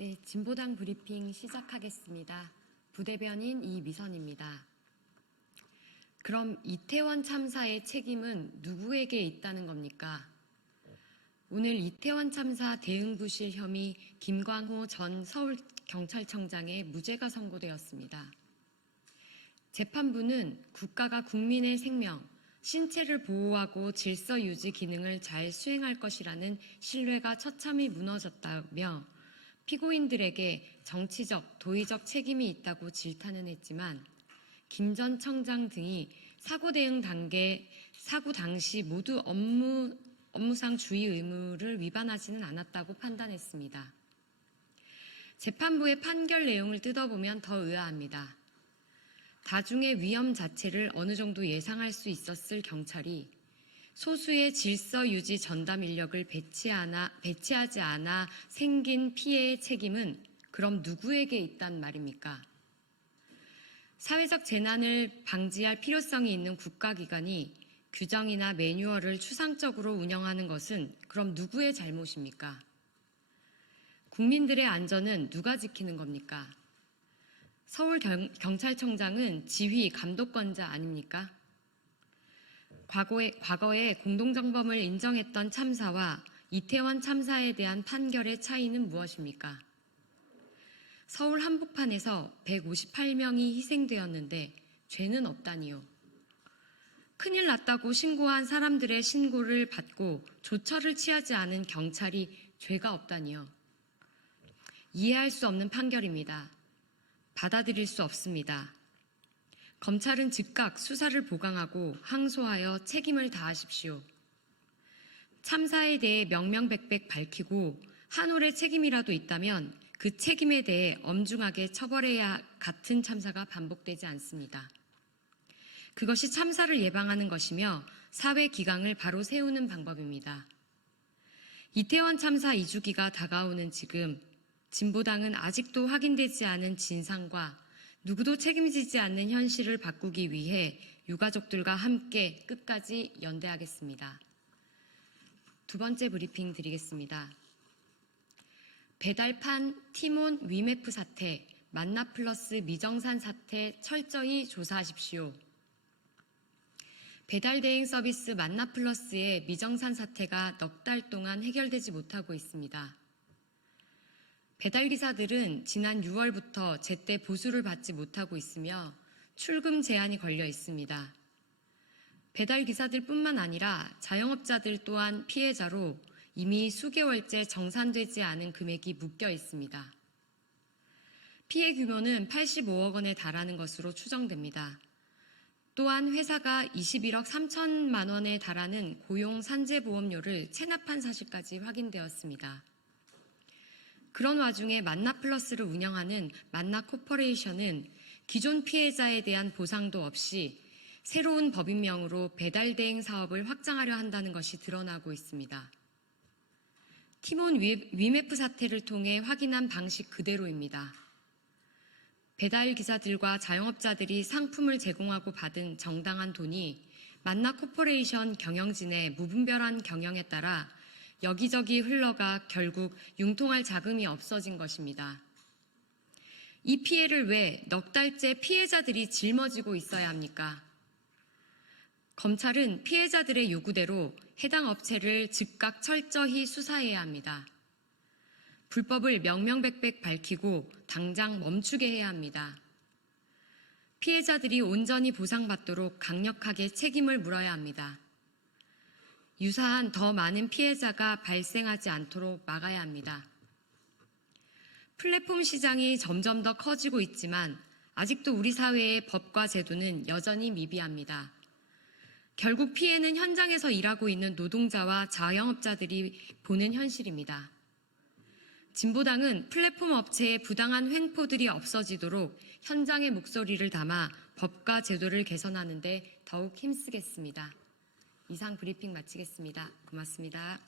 네, 진보당 브리핑 시작하겠습니다. 부대변인 이미선입니다. 그럼 이태원 참사의 책임은 누구에게 있다는 겁니까? 오늘 이태원 참사 대응부실 혐의 김광호 전 서울경찰청장의 무죄가 선고되었습니다. 재판부는 국가가 국민의 생명, 신체를 보호하고 질서 유지 기능을 잘 수행할 것이라는 신뢰가 처참히 무너졌다며 피고인들에게 정치적, 도의적 책임이 있다고 질타는 했지만 김 전 청장 등이 사고 당시 모두 업무상 주의 의무를 위반하지는 않았다고 판단했습니다. 재판부의 판결 내용을 뜯어보면 더 의아합니다. 다중의 위험 자체를 어느 정도 예상할 수 있었을 경찰이 소수의 질서 유지 전담 인력을 배치하지 않아 생긴 피해의 책임은 그럼 누구에게 있단 말입니까? 사회적 재난을 방지할 필요성이 있는 국가기관이 규정이나 매뉴얼을 추상적으로 운영하는 것은 그럼 누구의 잘못입니까? 국민들의 안전은 누가 지키는 겁니까? 서울경찰청장은 지휘, 감독권자 아닙니까? 과거에 공동정범을 인정했던 참사와 이태원 참사에 대한 판결의 차이는 무엇입니까? 서울 한복판에서 158명이 희생되었는데 죄는 없다니요. 큰일 났다고 신고한 사람들의 신고를 받고 조처를 취하지 않은 경찰이 죄가 없다니요. 이해할 수 없는 판결입니다. 받아들일 수 없습니다. 검찰은 즉각 수사를 보강하고 항소하여 책임을 다하십시오. 참사에 대해 명명백백 밝히고 한 올의 책임이라도 있다면 그 책임에 대해 엄중하게 처벌해야 같은 참사가 반복되지 않습니다. 그것이 참사를 예방하는 것이며 사회 기강을 바로 세우는 방법입니다. 이태원 참사 2주기가 다가오는 지금 진보당은 아직도 확인되지 않은 진상과 누구도 책임지지 않는 현실을 바꾸기 위해 유가족들과 함께 끝까지 연대하겠습니다. 두 번째 브리핑 드리겠습니다. 배달판 티몬 위메프 사태, 만나플러스 미정산 사태 철저히 조사하십시오. 배달대행 서비스 만나플러스의 미정산 사태가 넉 달 동안 해결되지 못하고 있습니다. 배달기사들은 지난 6월부터 제때 보수를 받지 못하고 있으며 출금 제한이 걸려 있습니다. 배달기사들뿐만 아니라 자영업자들 또한 피해자로 이미 수개월째 정산되지 않은 금액이 묶여 있습니다. 피해 규모는 85억 원에 달하는 것으로 추정됩니다. 또한 회사가 21억 3천만 원에 달하는 고용 산재보험료를 체납한 사실까지 확인되었습니다. 그런 와중에 만나플러스를 운영하는 만나코퍼레이션은 기존 피해자에 대한 보상도 없이 새로운 법인명으로 배달대행 사업을 확장하려 한다는 것이 드러나고 있습니다. 티몬 위메프 사태를 통해 확인한 방식 그대로입니다. 배달기사들과 자영업자들이 상품을 제공하고 받은 정당한 돈이 만나코퍼레이션 경영진의 무분별한 경영에 따라 여기저기 흘러가 결국 융통할 자금이 없어진 것입니다. 이 피해를 왜 넉 달째 피해자들이 짊어지고 있어야 합니까? 검찰은 피해자들의 요구대로 해당 업체를 즉각 철저히 수사해야 합니다. 불법을 명명백백 밝히고 당장 멈추게 해야 합니다. 피해자들이 온전히 보상받도록 강력하게 책임을 물어야 합니다. 유사한 더 많은 피해자가 발생하지 않도록 막아야 합니다. 플랫폼 시장이 점점 더 커지고 있지만 아직도 우리 사회의 법과 제도는 여전히 미비합니다. 결국 피해는 현장에서 일하고 있는 노동자와 자영업자들이 보는 현실입니다. 진보당은 플랫폼 업체의 부당한 횡포들이 없어지도록 현장의 목소리를 담아 법과 제도를 개선하는 데 더욱 힘쓰겠습니다. 이상 브리핑 마치겠습니다. 고맙습니다.